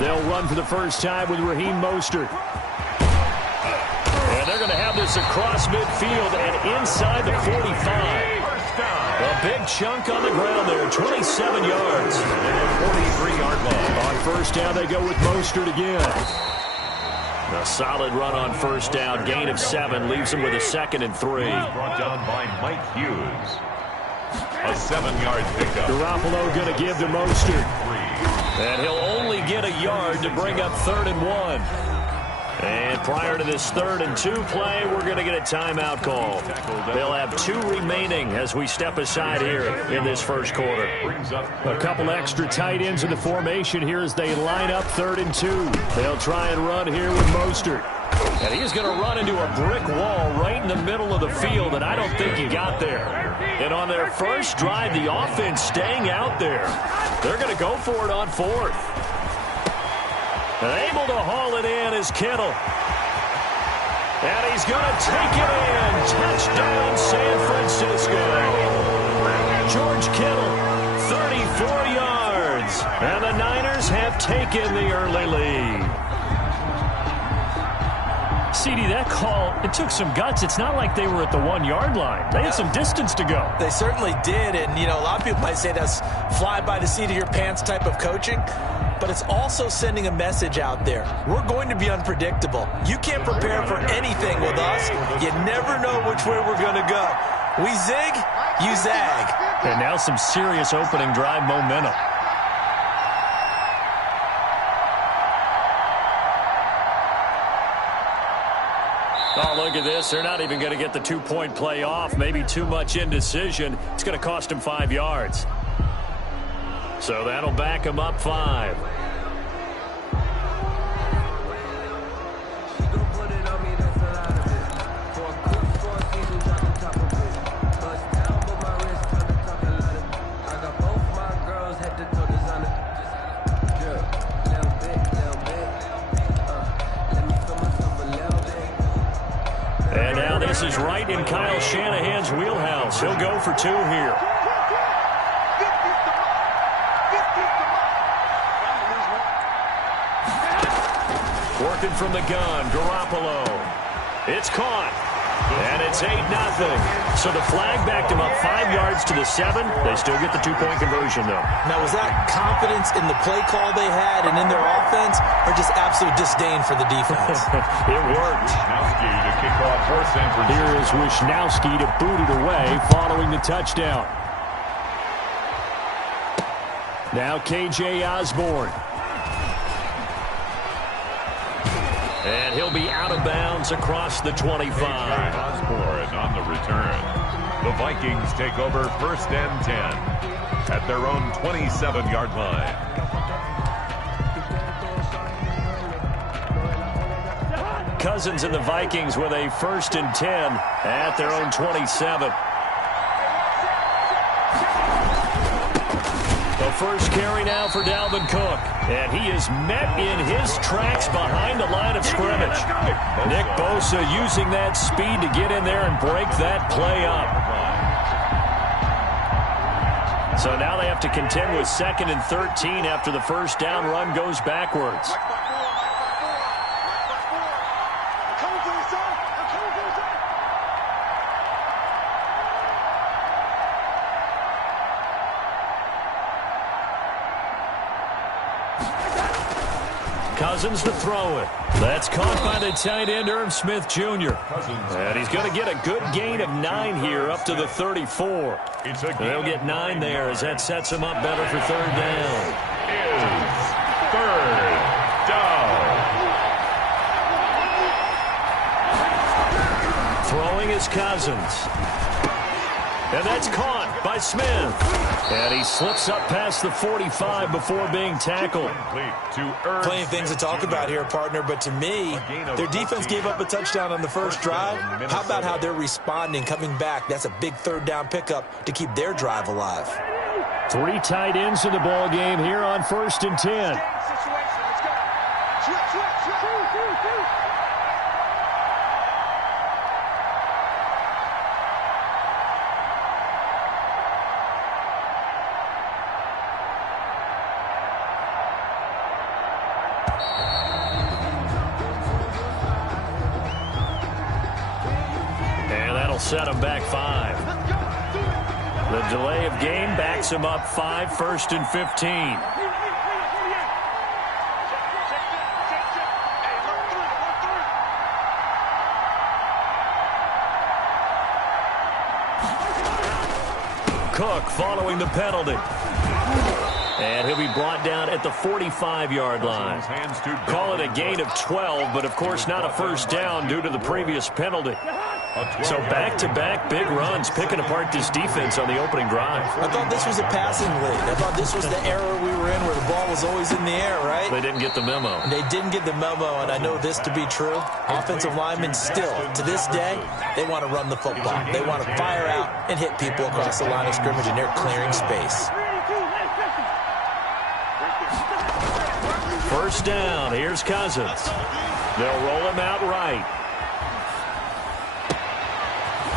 They'll run for the first time with Raheem Mostert. And they're going to have this across midfield and inside the 45. A big chunk on the ground there, 27 yards. 43-yard line. On first down, they go with Mostert again. A solid run on first down, gain of 7, leaves them with a 2nd and 3. Brought down by Mike Hughes. A 7-yard pickup. Garoppolo going to give to Mostert. And he'll only get a yard to bring up 3rd and 1. And prior to this 3rd and 2 play, we're going to get a timeout call. They'll have 2 remaining as we step aside here in this first quarter. A couple extra tight ends in the formation here as they line up 3rd and 2. They'll try and run here with Mostert. And he's going to run into a brick wall right in the middle of the field, and I don't think he got there. And on their first drive, the offense staying out there. They're going to go for it on 4th. And able to haul it in is Kittle. And he's going to take it in. Touchdown, San Francisco. George Kittle, 34 yards. And the Niners have taken the early lead. CD, that call, it took some guts. It's not like they were at the 1-yard line. They had some distance to go. They certainly did. And, you know, a lot of people might say that's fly by the seat of your pants type of coaching. But it's also sending a message out there. We're going to be unpredictable. You can't prepare for anything with us. You never know which way we're going to go. We zig, you zag. And now some serious opening drive momentum. Oh, look at this. They're not even going to get the 2-point play off. Maybe too much indecision. It's going to cost them 5 yards. So that'll back him up 5. And now this is right in Kyle Shanahan's wheelhouse. He'll go for 2 here. Working from the gun, Garoppolo. It's caught. And it's 8-0. So the flag backed him up 5 yards to the 7. They still get the 2-point conversion, though. Now, was that confidence in the play call they had and in their offense, or just absolute disdain for the defense? It worked. Wishnowski to kick off for San Francisco. Here is Wishnowski to boot it away following the touchdown. Now KJ Osborne. And he'll be out of bounds across the 25. Osborne on the return. The Vikings take over 1st and 10 at their own 27-yard line. Cousins and the Vikings with a 1st and 10 at their own 27. The first carry now for Dalvin Cook. And he is met in his tracks behind the line of scrimmage. Nick Bosa using that speed to get in there and break that play up. So now they have to contend with 2nd and 13 after the first down run goes backwards. Cousins to throw it. That's caught by the tight end, Irv Smith Jr. And he's going to get a good gain of 9 here up to the 34. They'll get 9 there as that sets him up better for 3rd down. Throwing is Cousins. And that's caught by Smith. And he slips up past the 45 before being tackled. Plenty of things to talk about here, partner, but to me, their defense gave up a touchdown on the first drive. How about how they're responding, coming back? That's a big 3rd down pickup to keep their drive alive. 3 tight ends in the ball game here on 1st and 10. And that'll set him back 5. The delay of game backs him up 5, 1st and 15. Cook following the penalty. And he'll be brought down at the 45-yard line. Call it a gain of 12, but of course not a first down due to the previous penalty. So back-to-back big runs, picking apart this defense on the opening drive. I thought this was a passing league. I thought this was the era we were in where the ball was always in the air, right? They didn't get the memo. They didn't get the memo, and I know this to be true. Offensive linemen still, to this day, they want to run the football. They want to fire out and hit people across the line of scrimmage, and they're clearing space. First down, here's Cousins. They'll roll him out right.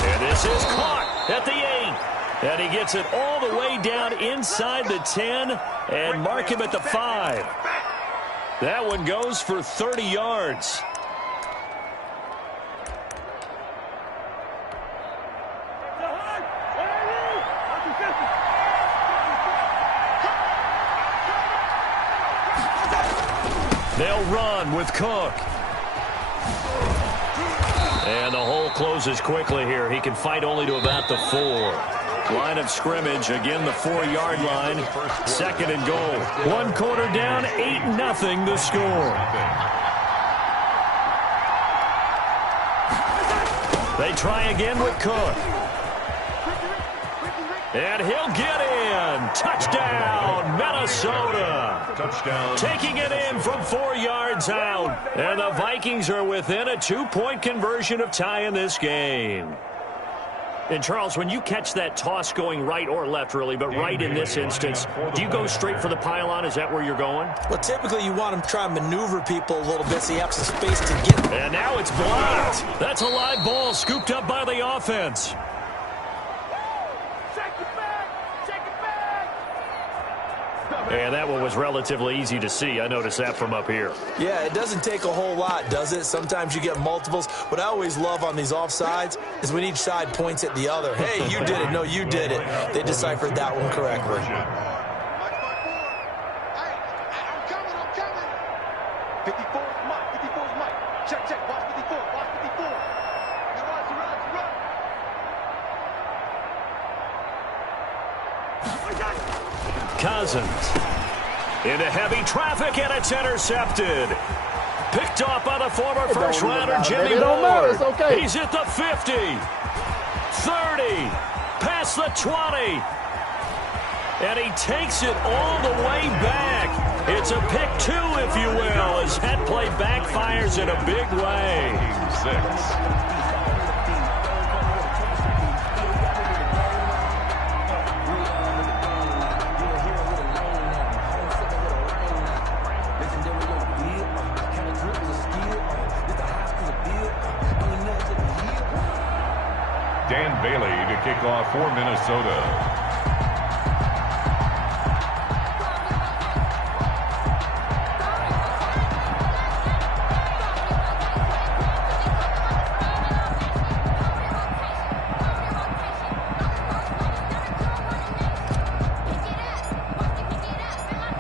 And this is caught at the 8. And he gets it all the way down inside the 10 and mark him at the 5. That one goes for 30 yards. They'll run with Cook. And the hole closes quickly here. He can fight only to about the 4. Line of scrimmage, again the 4-yard line. 2nd and goal. 1 quarter down, 8-0 the score. They try again with Cook. And he'll get in. Touchdown, Minnesota. Touchdown. Taking it in from 4 yards out. And the Vikings are within a 2-point conversion of tying this game. And, Charles, when you catch that toss going right or left, really, but right in this instance, do you go straight for the pylon? Is that where you're going? Well, typically you want to try and maneuver people a little bit so you have some space to get. And now it's blocked. That's a live ball scooped up by the offense. And that one was relatively easy to see. I noticed that from up here. Yeah, it doesn't take a whole lot, does it? Sometimes you get multiples. What I always love on these offsides is when each side points at the other. Hey, you did it. No, you did it. They deciphered that one correctly. Cousins into heavy traffic, and it's intercepted. Picked off by the former first-rounder Jimmy Ward. Okay. He's at the 50, 30, past the 20, and he takes it all the way back. It's a pick 2, if you will, as that play backfires in a big way. 6. Kick off for Minnesota.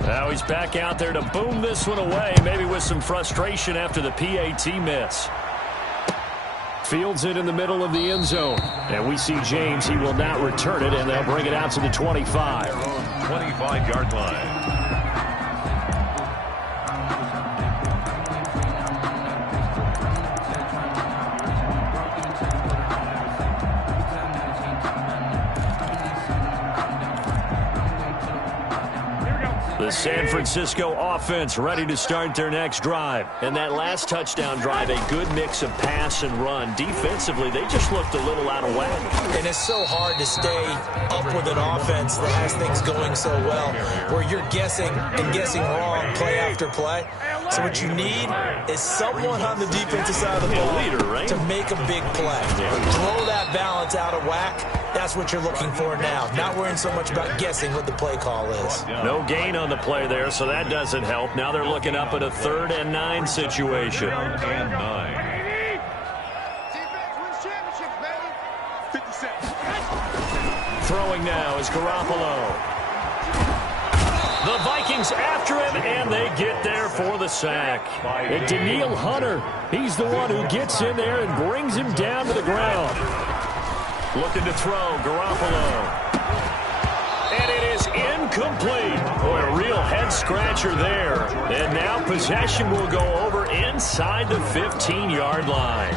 Now he's back out there to boom this one away, maybe with some frustration after the PAT miss. Fields it in the middle of the end zone. And we see James. He will not return it, and they'll bring it out to the 25. 25-yard line. The San Francisco offense ready to start their next drive. And that last touchdown drive, a good mix of pass and run. Defensively, they just looked a little out of whack. And it's so hard to stay up with an offense that has things going so well, where you're guessing and guessing wrong play after play. So what you need is someone on the defensive side of the ball to make a big play. Throw that balance out of whack. that's what you're looking for now. Not worrying so much about guessing what the play call is. No gain on the play there, so that doesn't help. Now they're looking up at a 3rd and 9 situation. 3rd and 9. Throwing now is Garoppolo. The Vikings after him, and they get there for the sack. And Daniil Hunter, he's the one who gets in there and brings him down to the ground. Looking to throw, Garoppolo. And it is incomplete. Boy, a real head-scratcher there. And now possession will go over inside the 15-yard line.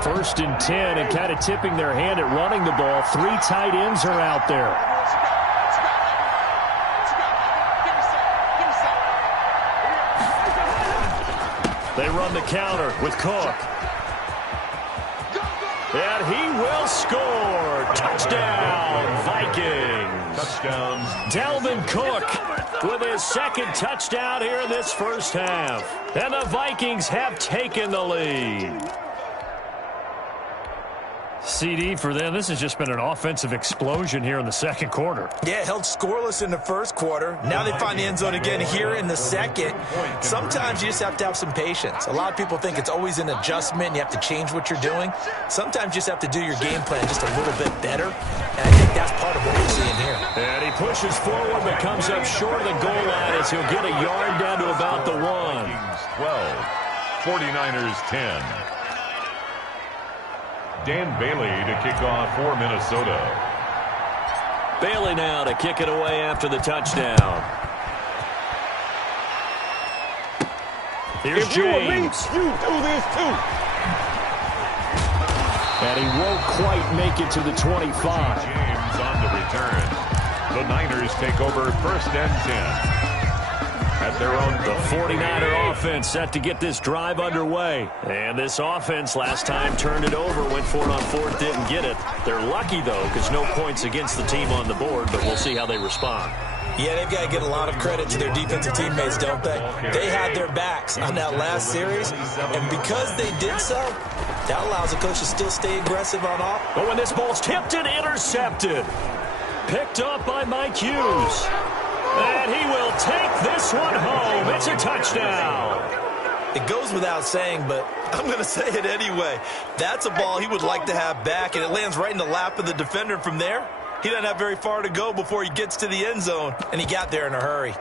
1st and 10, and kind of tipping their hand at running the ball. 3 tight ends are out there. They run the counter with Cook. And he will score. Touchdown, Vikings. Touchdown. Dalvin Cook with his 2nd touchdown here in this first half. And the Vikings have taken the lead. CD for them, this has just been an offensive explosion here in the 2nd quarter. Yeah, held scoreless in the 1st quarter. Now they find the end zone again here in the 2nd. Sometimes you just have to have some patience. A lot of people think it's always an adjustment and you have to change what you're doing. Sometimes you just have to do your game plan just a little bit better. And I think that's part of what we're seeing here. And he pushes forward but comes up short of the goal line as he'll get a yard down to about the 1. 12. 49ers 10. Dan Bailey to kick off for Minnesota. Bailey now to kick it away after the touchdown. Here's James. You do this too. And he won't quite make it to the 25. James on the return. The Niners take over 1st and 10. At their own, the 49er offense set to get this drive underway. And this offense last time turned it over, went for it on 4th, didn't get it. They're lucky, though, because no points against the team on the board, but we'll see how they respond. Yeah, they've got to give a lot of credit to their defensive teammates, don't they? They had their backs on that last series, and because they did so, that allows the coach to still stay aggressive on off. But when this ball's tipped and intercepted, picked up by Mike Hughes. And he will take this one home. It's a touchdown. It goes without saying, but I'm going to say it anyway. That's a ball he would like to have back, and it lands right in the lap of the defender. From there, he doesn't have very far to go before he gets to the end zone, and he got there in a hurry.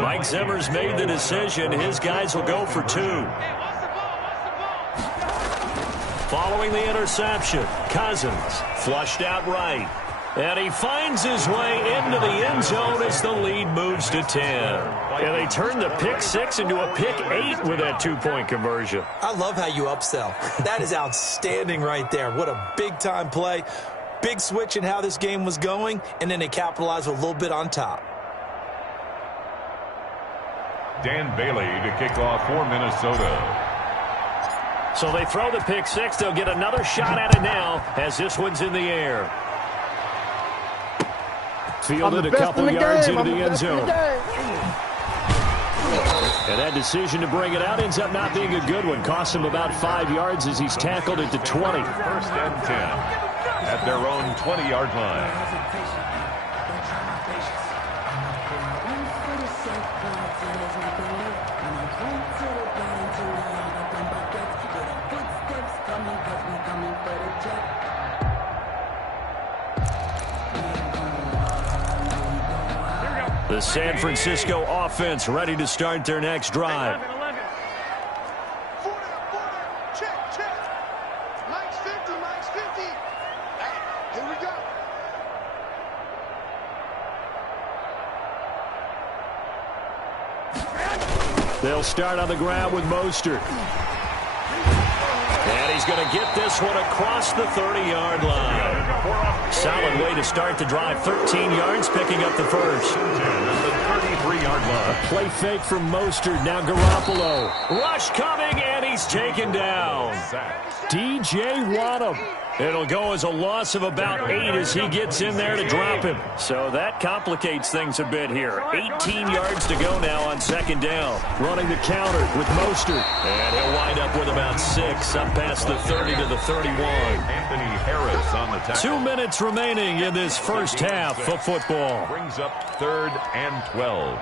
Mike Zimmer's made the decision. His guys will go for 2. Following the interception, Cousins flushed out right. And he finds his way into the end zone as the lead moves to 10. And they turn the pick 6 into a pick 8 with that 2-point conversion. I love how you upsell. That is outstanding right there. What a big-time play. Big switch in how this game was going, and then they capitalized with a little bit on top. Dan Bailey to kick off for Minnesota. So they throw the pick 6. They'll get another shot at it now as this one's in the air. Fielded a couple yards into the end zone. And that decision to bring it out ends up not being a good one. Costs him about 5 yards as he's tackled at the 20. 1st and 10 at their own 20-yard line. The San Francisco offense ready to start their next drive. 11. Check. Mike's 50. Here we go. They'll start on the ground with Mostert. And he's going to get this one across the 30-yard line. Solid way to start the drive. 13 yards, picking up the first. At the 33-yard line. Play fake from Mostert. Now Garoppolo. Rush coming, and he's taken down. DJ Waddam. It'll go as a loss of about 8 as he gets in there to drop him. So that complicates things a bit here. 18 yards to go now on second down. Running the counter with Mostert. And he'll wind up with about 6 up past the 30 to the 31. Anthony Harris on the tackle. 2 minutes remaining in this first half of football. Brings up 3rd and 12.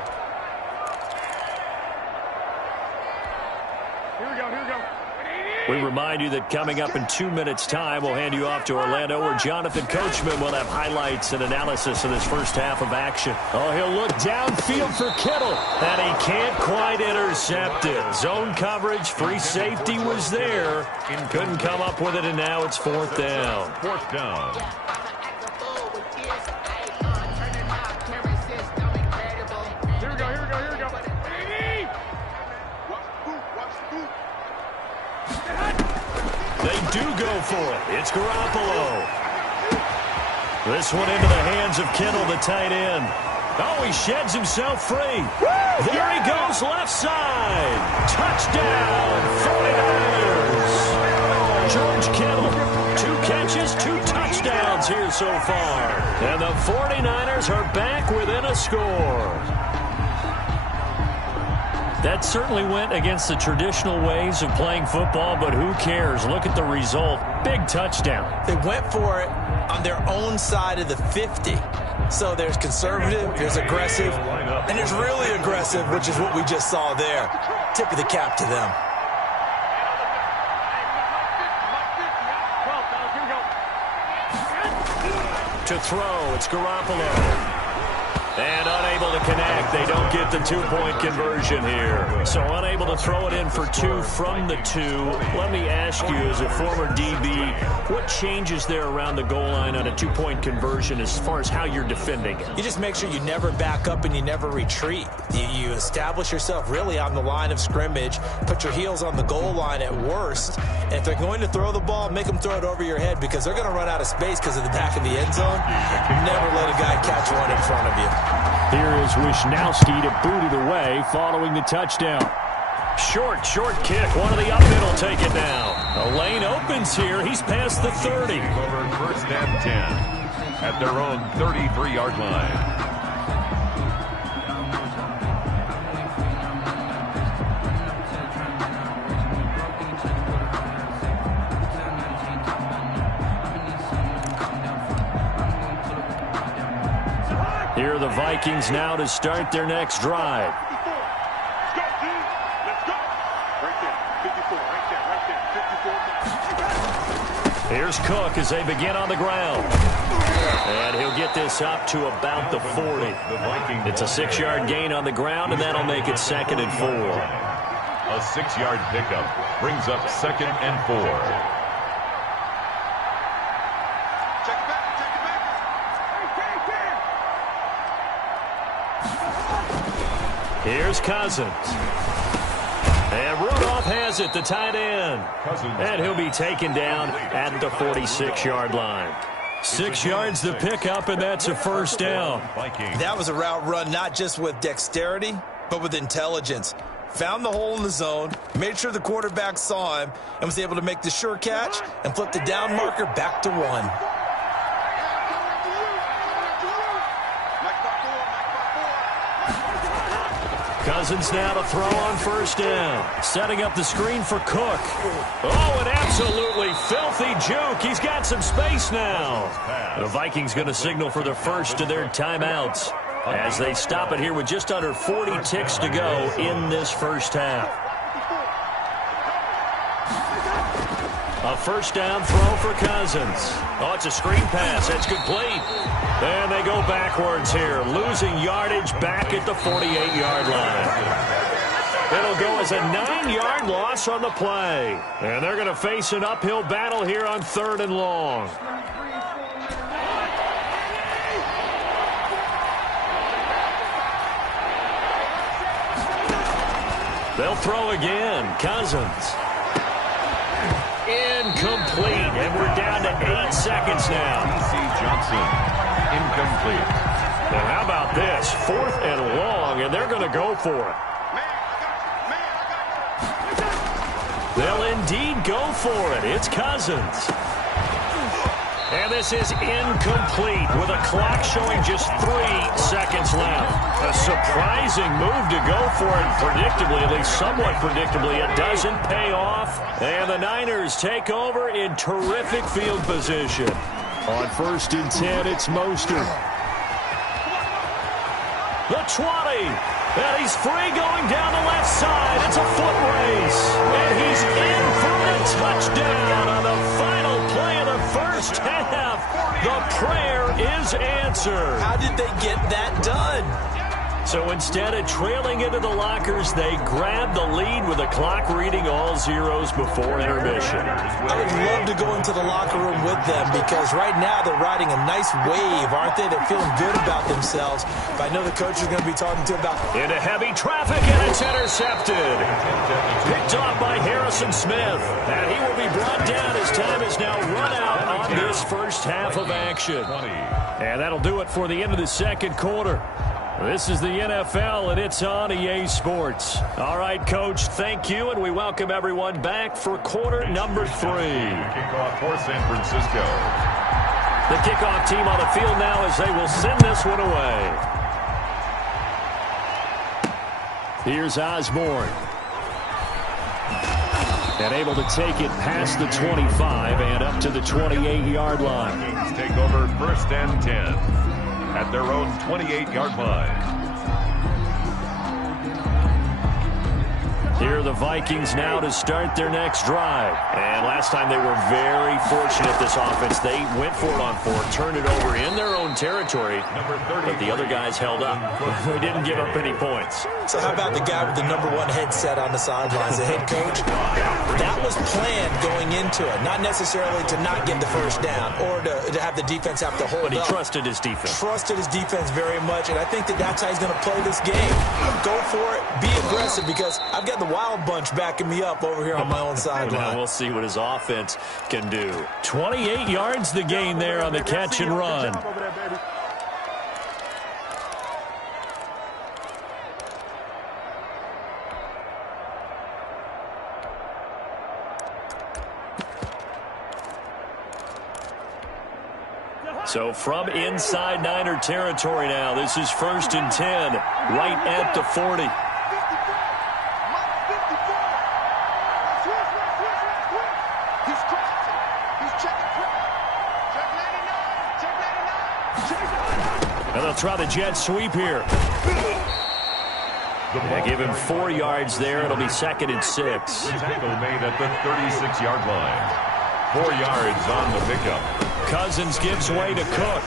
We remind you that coming up in 2 minutes' time, we'll hand you off to Orlando, where Jonathan Coachman will have highlights and analysis of this first half of action. Oh, he'll look downfield for Kittle. And he can't quite intercept it. Zone coverage, free safety was there. Couldn't come up with it, and now it's 4th down. 4th down. They do go for it. It's Garoppolo. This one into the hands of Kittle, the tight end. Oh, he sheds himself free. There he goes, left side. Touchdown, 49ers. George Kittle, 2 catches, 2 touchdowns here so far. And the 49ers are back within a score. That certainly went against the traditional ways of playing football, but who cares? Look at the result. Big touchdown. They went for it on their own side of the 50. So there's conservative, there's aggressive, and there's really aggressive, which is what we just saw there. Tip of the cap to them. To throw, it's Garoppolo. And unable to connect. They don't get the 2-point conversion here. So unable to throw it in for 2 from the 2. Let me ask you, as a former DB, what changes there around the goal line on a 2-point conversion as far as how you're defending it? You just make sure you never back up and you never retreat. You establish yourself really on the line of scrimmage, put your heels on the goal line at worst. And if they're going to throw the ball, make them throw it over your head, because they're going to run out of space because of the back of the end zone. Never let a guy catch one in front of you. Here is Wisnowski to boot it away following the touchdown. Short kick. One of the up middle take it down. A lane opens here. He's past the 30. Over 1st and 10 at their own 33-yard line. Here are the Vikings now to start their next drive. Here's Cook as they begin on the ground. And he'll get this up to about the 40. It's a 6-yard gain on the ground, and that'll make it 2nd and 4. A 6-yard pickup brings up 2nd and 4. Here's Cousins. And Rudolph has it, the tight end. And he'll be taken down at the 46-yard line. 6 yards to pick up, and that's a 1st down. That was a route run not just with dexterity, but with intelligence. Found the hole in the zone, made sure the quarterback saw him, and was able to make the sure catch and flip the down marker back to 1. Cousins now to throw on 1st down. Setting up the screen for Cook. Oh, an absolutely filthy juke. He's got some space now. The Vikings going to signal for the first of their timeouts as they stop it here with just under 40 ticks to go in this first half. A 1st down throw for Cousins. Oh, it's a screen pass. That's complete. And they go backwards here, losing yardage back at the 48-yard line. It'll go as a 9-yard loss on the play. And they're going to face an uphill battle here on 3rd and long. They'll throw again. Cousins. Incomplete. And we're down to 8 seconds now. C. Johnson. Incomplete. Now how about this? 4th and long, and they're going to go for it. They'll indeed go for it. It's Cousins. And this is incomplete with a clock showing just 3 seconds left. A surprising move to go for it. Predictably, at least somewhat predictably, it doesn't pay off. And the Niners take over in terrific field position. On 1st and 10, it's Mostert. The 20. And he's free going down the left side. It's a foot race. And he's in for the touchdown on the final play of the first half. The prayer is answered. How did they get that done? So instead of trailing into the lockers, they grabbed the lead with the clock reading all zeros before intermission. I would love to go into the locker room with them because right now they're riding a nice wave, aren't they? They're feeling good about themselves. But I know the coach is going to be talking to them about... Into heavy traffic, and it's intercepted. Picked off by Harrison Smith. And he will be brought down as time is now run out on this first half of action. And that'll do it for the end of the second quarter. This is the NFL, and it's on EA Sports. All right, Coach, thank you, and we welcome everyone back for quarter number 3. Kickoff for San Francisco. The kickoff team on the field now as they will send this one away. Here's Osborne. And able to take it past the 25 and up to the 28-yard line. Vikings take over 1st and 10. At their own 28-yard line. Here are the Vikings now to start their next drive. And last time they were very fortunate, this offense. They went for it on 4, turned it over in their own territory, but the other guys held up. They didn't give up any points. So how about the guy with the #1 headset on the sidelines, the head coach? That was planned going into it, not necessarily to not get the first down or to have the defense have to hold up. But he trusted his defense. Trusted his defense very much, and I think that's how he's going to play this game. Go for it, be aggressive, because I've got the Wild Bunch backing me up over here on my own sideline. Now we'll see what his offense can do. 28 yards the gain there on the catch and run. So from inside Niner territory now, this is 1st and 10, right at the 40. And they'll try the jet sweep here. They give him 4 yards there. It'll be 2nd and 6. Tackle made at the 36-yard line. 4 yards on the pickup. Cousins gives way to Cook.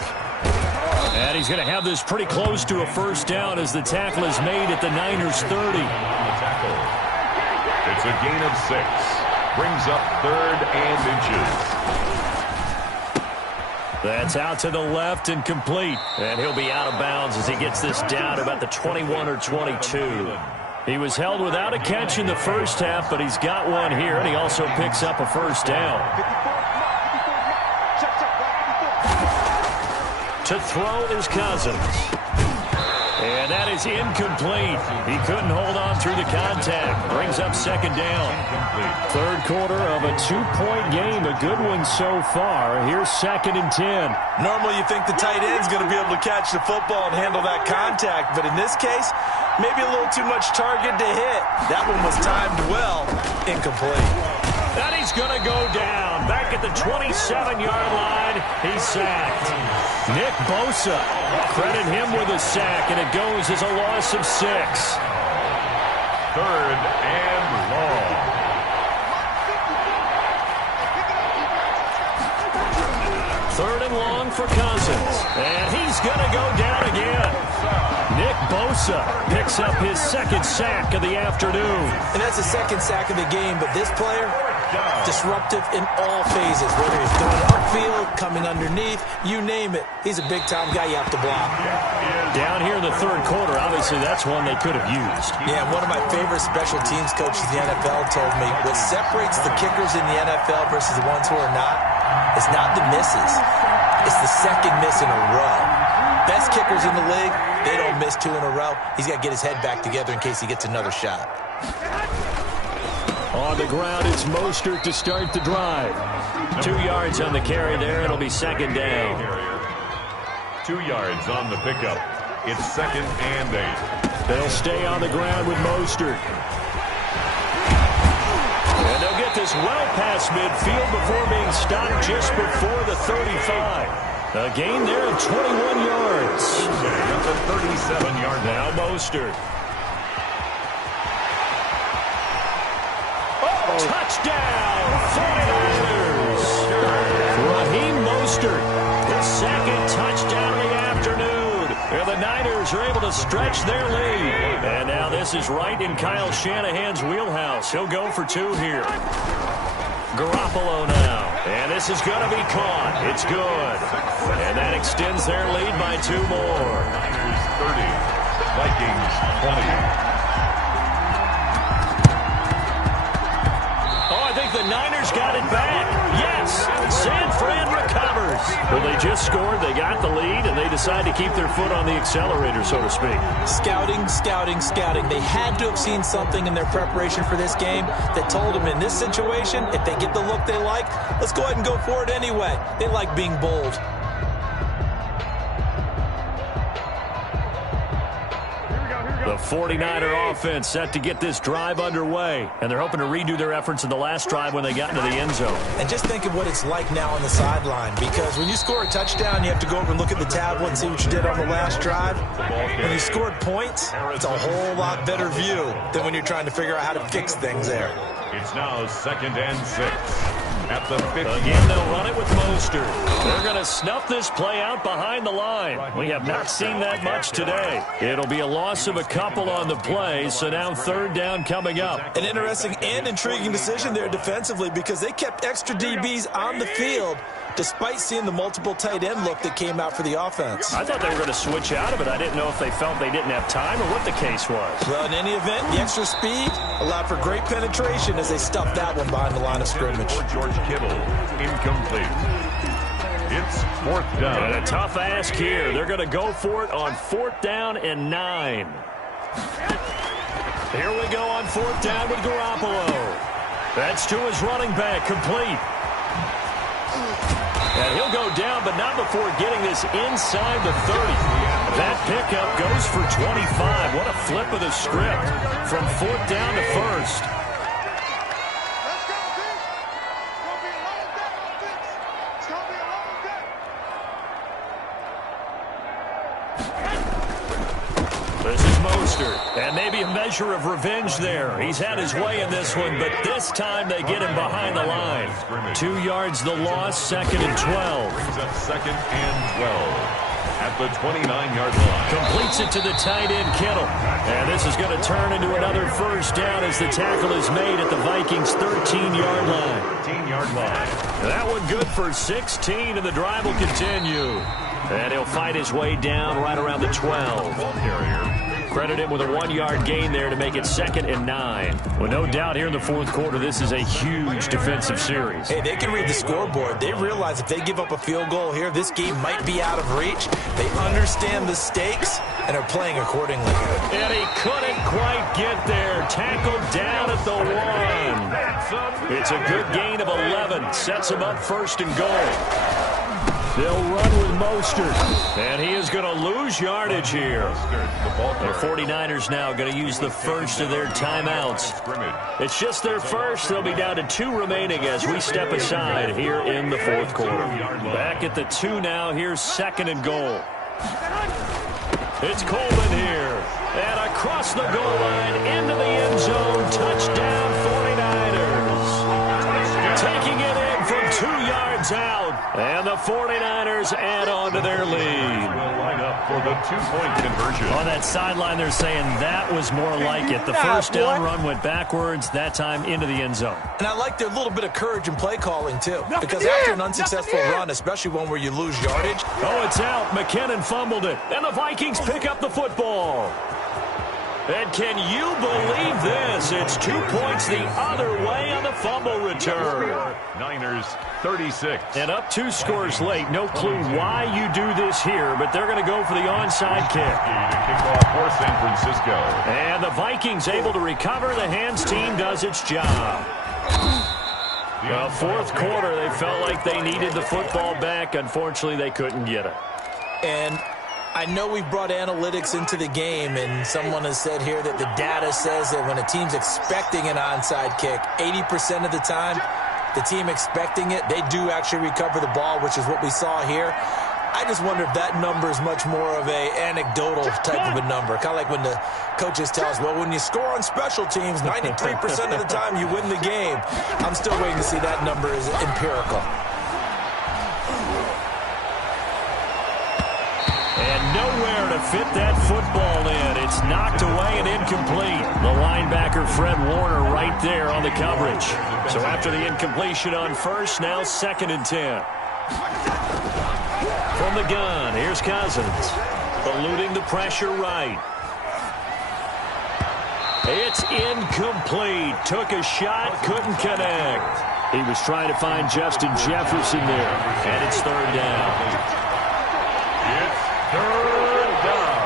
And he's going to have this pretty close to a first down as the tackle is made at the Niners' 30. It's a gain of 6. Brings up 3rd and inches. That's out to the left and complete. And he'll be out of bounds as he gets this down about the 21 or 22. He was held without a catch in the first half, but he's got one here, and he also picks up a first down. To throw is Cousins. And that is incomplete. He couldn't hold on through the contact. Brings up 2nd down. Third quarter of a 2-point game. A good one so far. Here's 2nd and 10. Normally you think the tight end's going to be able to catch the football and handle that contact. But in this case, maybe a little too much target to hit. That one was timed well. Incomplete. And he's going to go down. Back at the 27-yard line. He's sacked. Nick Bosa. Credit him with a sack, and it goes as a loss of 6. 3rd and long. Third and long for Cousins. And he's going to go down again. Nick Bosa picks up his 2nd sack of the afternoon. And that's the 2nd sack of the game, but this player, disruptive in all phases, whether he's going upfield, coming underneath, you name it. He's a big-time guy you have to block. Down here in the third quarter, obviously that's one they could have used. Yeah, one of my favorite special teams coaches in the NFL told me what separates the kickers in the NFL versus the ones who are not, it's not the misses. It's the 2nd miss in a row. Best kickers in the league, they don't miss 2 in a row. He's got to get his head back together in case he gets another shot. On the ground, it's Mostert to start the drive. 2 yards on the carry there. It'll be second down. 2 yards on the pickup. It's 2nd and 8. They'll stay on the ground with Mostert. And they'll get this well past midfield before being stopped just before the 35. A gain there of 21 yards. At the 37-yard line. Now Mostert. Touchdown, 49ers. Raheem Mostert, his 2nd touchdown of the afternoon. And the Niners are able to stretch their lead. And now this is right in Kyle Shanahan's wheelhouse. He'll go for 2 here. Garoppolo now. And this is going to be caught. It's good. And that extends their lead by 2 more. Niners 30, Vikings 20. I think the Niners got it back. Yes, San Fran recovers. Well, they just scored, they got the lead, and they decide to keep their foot on the accelerator, so to speak. Scouting, scouting, scouting. They had to have seen something in their preparation for this game that told them in this situation, if they get the look they like, let's go ahead and go for it anyway. They like being bold. The 49er offense set to get this drive underway, and they're hoping to redo their efforts in the last drive when they got into the end zone. And just think of what it's like now on the sideline, because when you score a touchdown, you have to go over and look at the tablet and see what you did on the last drive. When you scored points, it's a whole lot better view than when you're trying to figure out how to fix things there. It's now 2nd and 6. At the 50. Again, they'll run it with Mostert. They're going to snuff this play out behind the line. We have not seen that much today. It'll be a loss of a couple on the play, so now 3rd down coming up. An interesting and intriguing decision there defensively, because they kept extra DBs on the field despite seeing the multiple tight end look that came out for the offense. I thought they were going to switch out of it. I didn't know if they felt they didn't have time or what the case was. Well, in any event, the extra speed allowed for great penetration as they stuffed that one behind the line of scrimmage. George Kittle, incomplete. It's 4th down. And a tough ask here. They're going to go for it on 4th down and 9. Here we go on 4th down with Garoppolo. That's to his running back, complete. And he'll go down, but not before getting this inside the 30. That pickup goes for 25. What a flip of the script from 4th down to 1st. Let's go, Vic. It's going to be a long day, Vic. It's going to be a long day. This is Mostert, and maybe a measure of revenge there. He's had his way in this one, but this time they get him behind the line. 2 yards the loss, 2nd and 12. Brings up 2nd and 12. At the 29-yard line. Completes it to the tight end, Kittle. And this is going to turn into another 1st down as the tackle is made at the Vikings' 13-yard line. 13-yard line. That one good for 16, and the drive will continue. And he'll fight his way down right around the 12. Ball carrier. Credit him with a 1-yard gain there to make it 2nd and 9. Well, no doubt here in the 4th quarter, this is a huge defensive series. Hey, they can read the scoreboard. They realize if they give up a field goal here, this game might be out of reach. They understand the stakes and are playing accordingly. And he couldn't quite get there. Tackled down at the 1. It's a good gain of 11. Sets him up 1st and goal. They'll run with Mostert, and he is going to lose yardage here. The 49ers now going to use the first of their timeouts. It's just their first. They'll be down to 2 remaining as we step aside here in the 4th quarter. Back at the 2 now. Here's 2nd and goal. It's Coleman here, and across the goal line into the end zone. Touchdown 49ers. Taking it in from 2 yards out. And the 49ers add on to their lead. Will line up for the 2-point conversion. On that sideline, they're saying that was more like it. The 1st down run went backwards, that time into the end zone. And I like their little bit of courage in play calling, too. Because after an unsuccessful run, especially one where you lose yardage. Oh, it's out. McKinnon fumbled it. And the Vikings pick up the football. And can you believe this? It's 2 points the other way on the fumble return. Niners 36. And up 2 scores late. No clue why you do this here, but they're going to go for the onside kick. To kick off for San Francisco. And the Vikings able to recover. The hands team does its job. The fourth quarter, they felt like they needed the football back. Unfortunately, they couldn't get it. And I know we've brought analytics into the game, and someone has said here that the data says that when a team's expecting an onside kick, 80% of the time, the team expecting it, they do actually recover the ball, which is what we saw here. I just wonder if that number is much more of a anecdotal type of a number. Kind of like when the coaches tell us, well, when you score on special teams, 93% of the time you win the game. I'm still waiting to see that number is empirical. And nowhere to fit that football in. It's knocked away and incomplete. The linebacker, Fred Warner, right there on the coverage. So after the incompletion on first, now 2nd and 10. From the gun, here's Cousins. Eluding the pressure right. It's incomplete. Took a shot, couldn't connect. He was trying to find Justin Jefferson there. And it's 3rd down. It's 3rd down.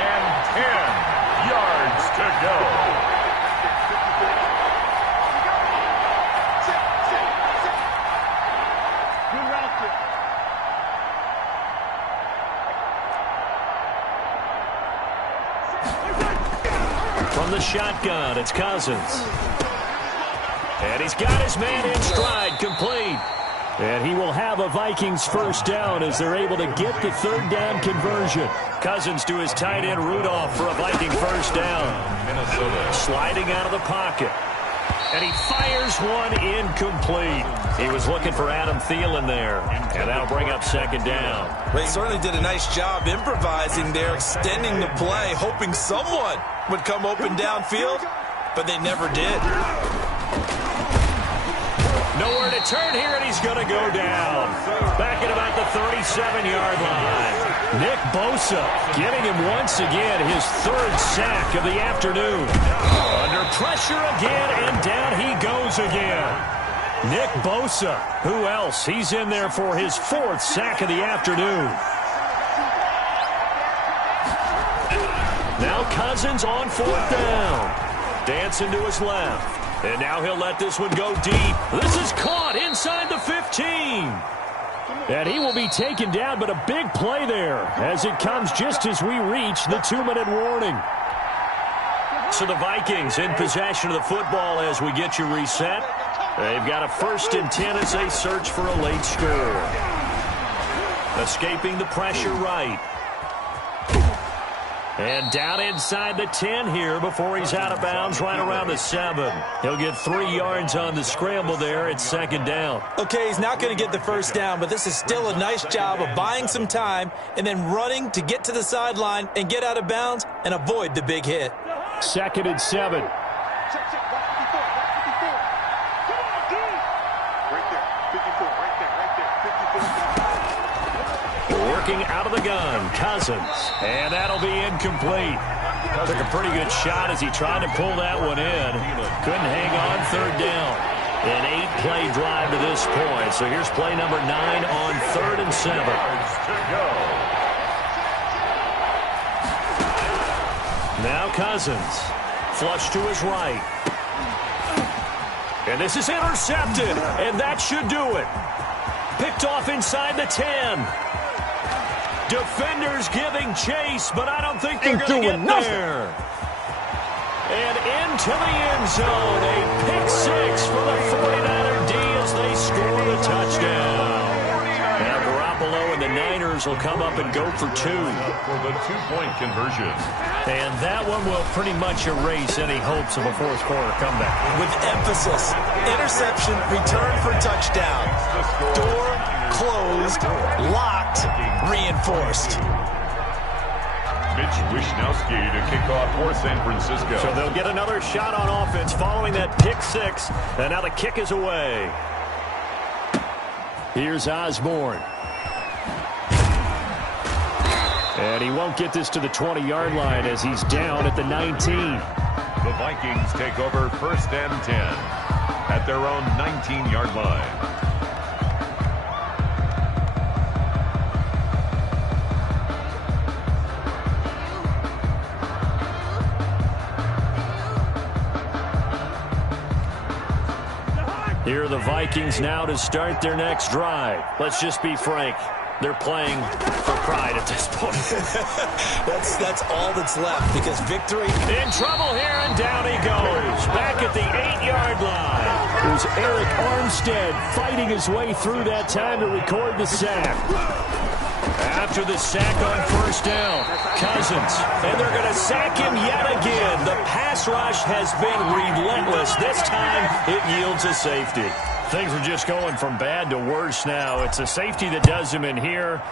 And 10 yards to go. From the shotgun, it's Cousins. And he's got his man in stride, complete. And he will have a Vikings first down as they're able to get the 3rd down conversion. Cousins to his tight end Rudolph for a Viking first down. Minnesota sliding out of the pocket. And he fires one incomplete. He was looking for Adam Thielen there. And that'll bring up 2nd down. Well, he certainly did a nice job improvising there, extending the play, hoping someone would come open downfield, but they never did. Nowhere to turn here, and he's going to go down. Back at about the 37-yard line. Nick Bosa getting him once again, his 3rd sack of the afternoon. Under pressure again, and down he goes again. Nick Bosa, who else? He's in there for his 4th sack of the afternoon. Now Cousins on 4th down. Dancing to his left. And now he'll let this one go deep. This is caught inside the 15. And he will be taken down, but a big play there as it comes just as we reach the 2-minute warning. So the Vikings in possession of the football as we get you reset. They've got a 1st and 10 as they search for a late score. Escaping the pressure right. And down inside the 10 here before he's out of bounds right around the 7. He'll get 3 yards on the scramble there at 2nd down. Okay, he's not going to get the first down, but this is still a nice job of buying some time and then running to get to the sideline and get out of bounds and avoid the big hit. 2nd and 7. Working out of the gun, Cousins. And that'll be incomplete. Took a pretty good shot as he tried to pull that one in. Couldn't hang on 3rd down. An 8-play drive to this point. So here's play number 9 on 3rd and 7. Now Cousins. Flush to his right. And this is intercepted. And that should do it. Picked off inside the 10. Defenders giving chase, but I don't think they're going to get there. And into the end zone. A pick 6 for the 49er D as they score the touchdown. Now Garoppolo and the Niners will come up and go for 2. For the 2-point conversion. And that one will pretty much erase any hopes of a 4th quarter comeback. With emphasis, interception, return for touchdown. Door closed, locked, reinforced. Mitch Wishnowsky to kick off for San Francisco. So they'll get another shot on offense following that pick 6. And now the kick is away. Here's Osborne. And he won't get this to the 20-yard line as he's down at the 19. The Vikings take over 1st and 10 at their own 19-yard line. Here are the Vikings now to start their next drive. Let's just be frank. They're playing for pride at this point. That's all that's left, because victory... In trouble here, and down he goes. Back at the 8-yard line. There's Eric Armstead fighting his way through that time to record the sack. After the sack on 1st down, Cousins. And they're going to sack him yet again. The pass rush has been relentless. This time, it yields a safety. Things are just going from bad to worse now. It's a safety that does him in here.